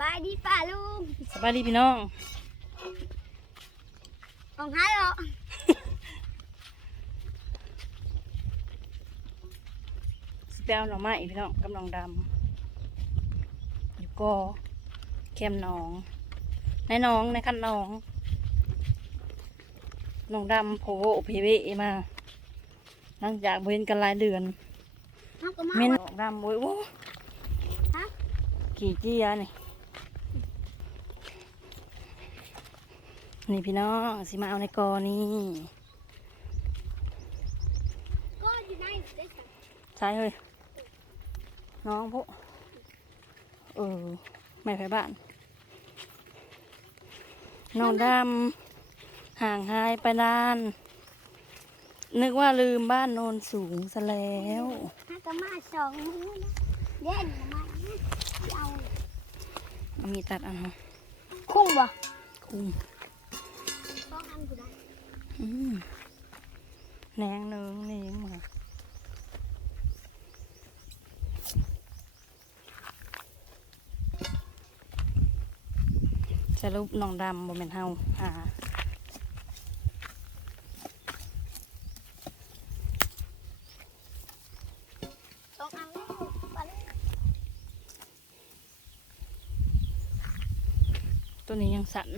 บายดีป่าลุงสบายดีพี่น้องของหายเหรอสเปลหน่อไม้พี่น้องกำลังดำอยู่ก็แคมหนองในหน้องในคันหนองหน้องดำโผล่พีเวมา หลังจากเว้นกันหลายเดือนเขาก็มาเม่นว่าหนองดำโว้ยโว้ฮะขี่เจียนี่ นี่พี่น้องสิมาเอาในกอนี่ก็อยู่ในได้สักใช่เฮ้ยน้องพวกเออไม่ไปบ้าน น้องดำห่างหายไปนาน นึกว่าลืมบ้านโนนสูงซะแล้วเขาก็มาสองมื้อนะเด่นมาเอาเอามีตัดเอันฮะคุ้งบ่คุ้มต้องอันกูได้อืม แหนงเนืองเนืองมาสรุปน้องดำบ่เป็นเฮาหาต้องอันแล้วป่าลุงตัวนี้ยังสั่น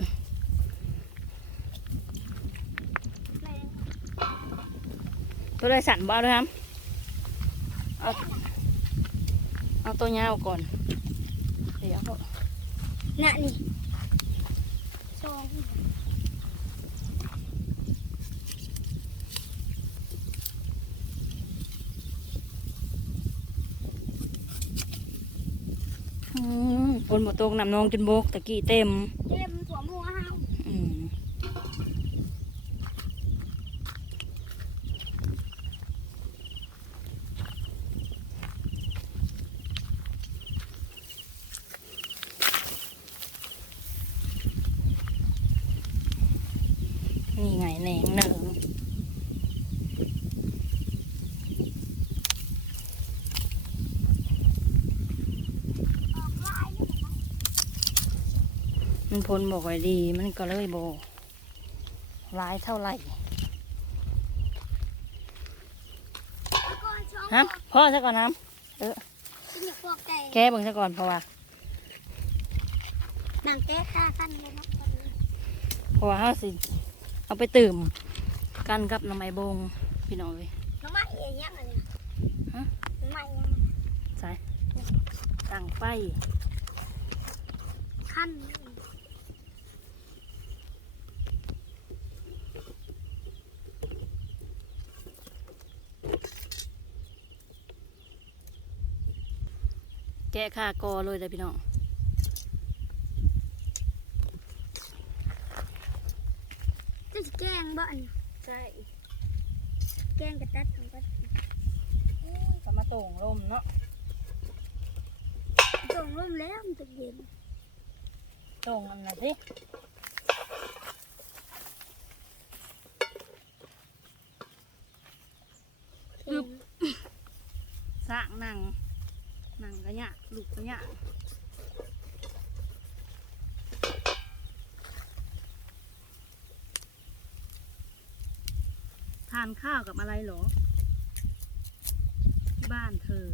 แม่ ตัวได้สั่นบ่เอาด้วยครับเอาเอาตัวยาวก่อน เดี๋ยวน่ะนี่สองอืมฝนบ่ตกน้ำนองจนบกตะกี้เต็ม เต็มหัวมัวเฮา อืมนี่ไงแหนงหนึ่งออกลายนี่นะมันพ้นบอกไว้ดีมันก็เลยโบร้ายเท่าไหร่แล้วก็ช่องฮะพ่อซะก่อนน้ที่มีพวกแก่ำแก้เบิ่งซะก่อนเพราะว่าหนังแก้ค่าขั้นเลยเนาะเพราะว่าเขาสิ เอาไปตื่มกันกับหน้ำไม้บงพี่น้องเลยน้ำมันเอียยังอันเนี้ยฮะน้ำมันยังใส่ตั้งไฟขั้นแกะค่ากอเลยเลยพี่น้อง จะสิแกง บ่อันนี้ใช่แกงกระตัดของก็ก็มาโต่งลมเนาะส่งร่มแล้วมันจะเย็นโต่งอันน่ะสิอึบสร้างหนังหนังกระยะลูกกระยะานข้าวกับอะไรเหรอที่บ้านเธอ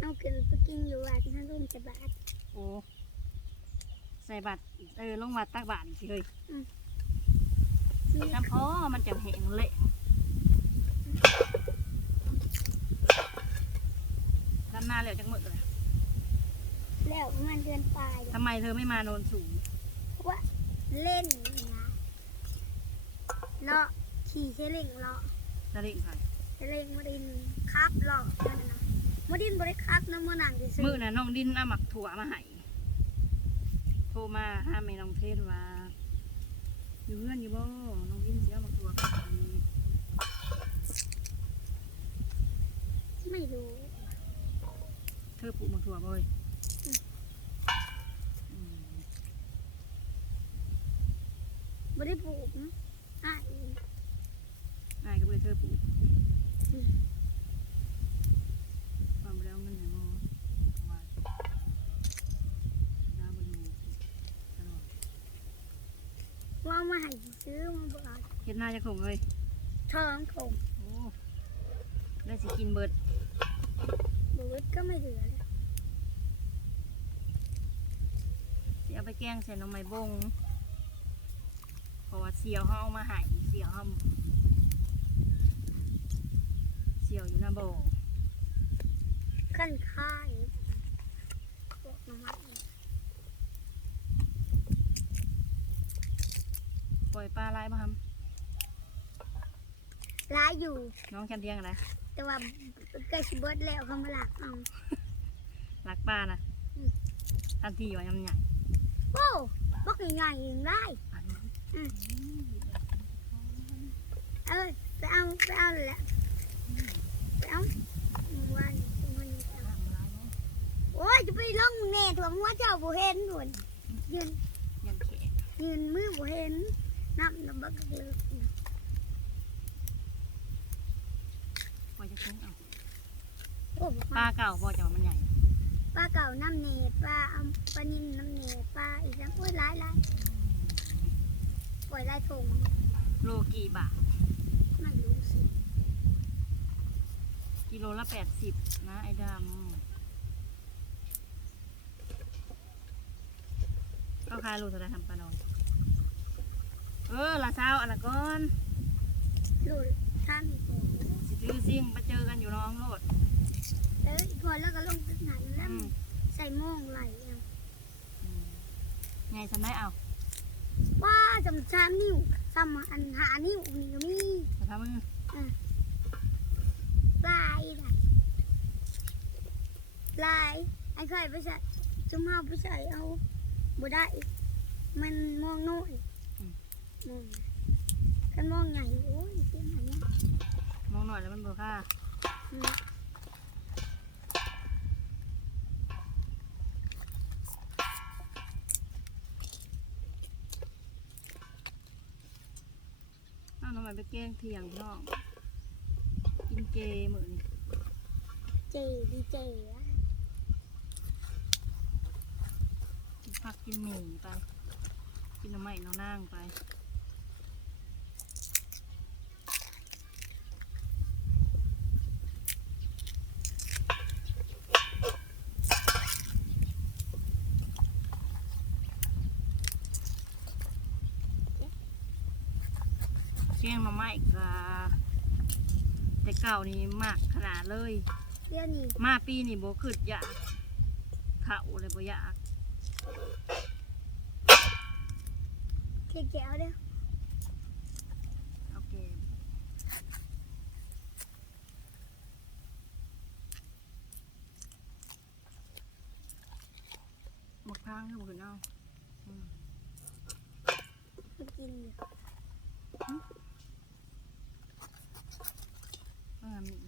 เอาขึ้นไปกินอยู่ว่าที่นั่นร่มจะบาดโอ้ ใส่บัตรเออลงมาตักบาทสิเฮ้ยมีน้ำพอมันจะแห้งเละดำนาแล้วจังหมดเลยแล้วประมันเดือนปลายทำไมเธอไม่มาโนนสูง เพราะว่าเล่นนะเลาะ ขี่เชลิงเลาะจะเล่งใครเชลิงมาดินครับเลาะนั่นนะมาดินบริครับน้ำมันหนังจะซื้มือน่ะน้องดินเอาหมักถั่วมาให้โทรมาห้ามไม่น้องเทศว่า อยู่เพื่อนอยู่บ่น้องดินเสียหมักถั่วมาให้ไม่รู้เธอปลูกหมักถั่วบ่เว้ยอืม บริปลูกนะอะอ้ ธอปุ๋ความแล้วเงินไหนมอว่าดาบนหมูตลอดว่ามาหายซื้อมาบอกเห็นหน้าจะคงเลยท้องคงโอ้ได้สิกินเบิดเบิดก็ไม่เหลือเลยสิเอาไปแกงใส่น้องไม้บงเพราะว่าเสียวเขาเอามาหายเสียวเขา เสียวอยู่หน้าบ่อขั้นค่ายพวกน้ำมันปล่อยปลาลายบ่ครับร้ายอยู่ น้องแคมเทียงอะไรแต่ว่าใกล้ชิเบิดแล้วเขามาหลักเอารักปลานะอืมทันทีว่ายำใหญ่โอ้บอกง่ายๆยังได้อันนี้เออไปเอาไปเอาเลยแหละไป เอาวันวันนี้เอาทำร้ายเนาะโอ้ยจะไปลงเน่ถั่วมัวเจ้าบุเห็นหนุนยืนยันเขะยืนมือบุเห็นนับนับบักเลิกปล่อยจะทิ้งเอาโอ้ปลาเก่าบ่จะว่ามันใหญ่ปลาเก่าน้ำเนตปลาเอาปลานินน้ำเนตปลาอีกแล้วโอ้ยหลายหลายปล่อยลายทงโลกี่บาท ไม่รู้สิ กิโลละแปดสิบนะไอ้ดำก็ขายโลเท่าไรทำปลาดองเออละเช้าอันละก้อนรู้ท่านอีกคนสิซื้อซิ่งไปเจอกันอยู่น้องโลดเอออีกคนแล้วก็ลงตึกไหนแล้อืวมใส่โม่งไหลเอาอืมไงทำได้เอาว้าจำชามนิ้วซ้ำอันหานิ้วนี่ก็มีแต่พามือ ลายน่ะลายไอ้เคยไปใส่จุ่มเฮาไปใส่เอาบ่ได้ มันมองน้อยมองกันมองใหญ่โอ้ยเสียงอันนี้มองหน่อยแล้วมันเบอค่าอืมเอาหน่อไม้ไปแกงเที่ยงพี่น้อง กินเจมือนี้เจดีเจอะกินผักกินหมี่ไป กินน่อไม้น้องนางไปเชียงมาไม่กะ แต่เก่านี่มากขนาดเลย เดี๋ยวนี้มาปีนี่โบขึ้นอยากเข่าเลยบ่อยากเจ๊แก้วเด้อโอเคหมกพรางคือบ่ขึ้นเอาอืมมากินอยู่เอางามนี่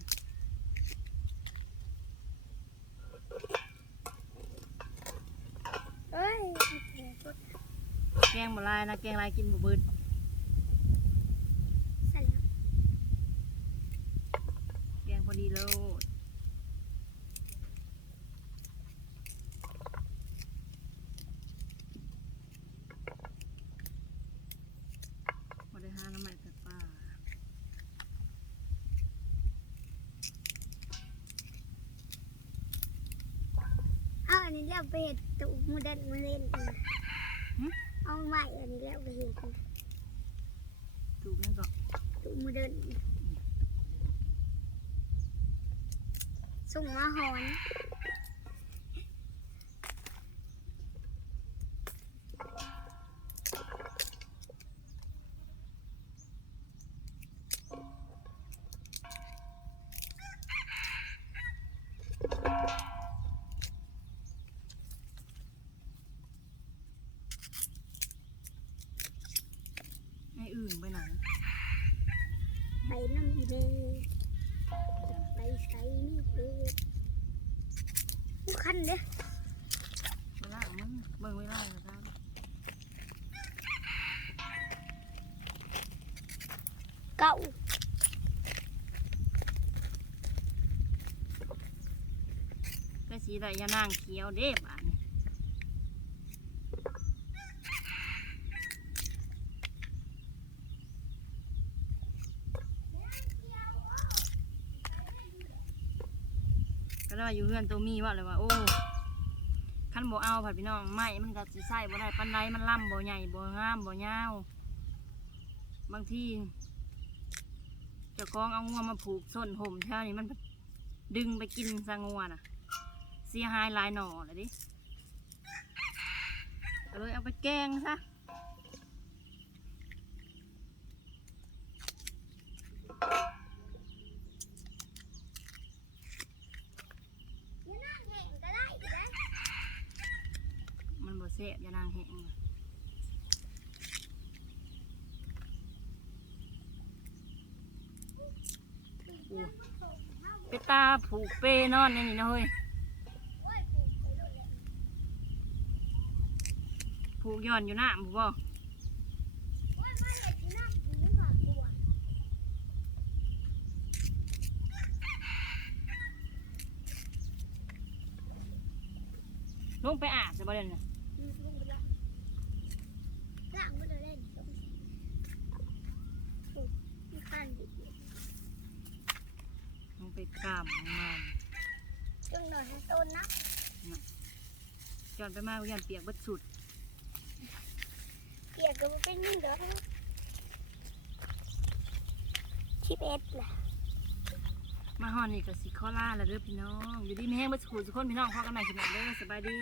เอ้ย แก งบ่ลายนะแกงลายกินบ่เบิดใส่แล้วแกงพอดีโลดบ่ได้หาน้ำใหม่ใส่ปลาเอาอันนี้แล้วไปเห็ดตุ่มูเดนมาเล่นอีก เอาใหม่อันนี้แล้วไปเห็ดถูกนั่นก็ตุ่มูเดนส่งมาหอน อ้อื่นไปไหนไปน้ำอีเมไปใส่นี่คือผู้คันเด้อเวลามึงเบิ่งเวลาแล้วครับเก่าก็สีได้ยานางเขียวเด้บานนี้ เรา อยู่เพื่อนตัวมีว่าเลยว่าโอ้คันบ่เอาผัดพี่น้องไม้มันก็สิใส่บ่ได้ปานใดมันล่ำบ่ใหญ่บ่งามบ่ยาวบางทีเจ้าของเอางัวมาผูกส้นห่มแถวนี้มันดึงไปกินซะงัวน่ะ เสียหายหลายหน่อเลยดิก็เลยเอาไปแกงซะ อยู่หน้าแห่งก็ได้ก็ได้ มันบ่เสบอย่านางแห้งว่ะโอ้ไปตาผูกเปนอนในนี่นะเฮ้ยโอ้ยผูกย้อนอยู่หน้าผูกบ่โอ้ยมันเห็ดที่น้ำกินไม่ผ่ลงไปอาบจะบ่เด่นนะ อืมลงไปแล้วล้างมันเลยเล่นลงไปโอ้ยมันคันดิ ลงไปกล้ามมันจงหน่อยให้ต้นนะจอนไปมายันเปียกบัดสุดเกี่ยวกับมันเป็นนิ่งเด้อชิปเอ็ดล่ะมาฮอนนี่ก็สิข้อล่าแล้วเด้อพี่น้อง อยู่ดีไมีแห้งบัดสุดสุกคนพี่น้องพอกันใหม่คลิปหน้าเด้อสบายดี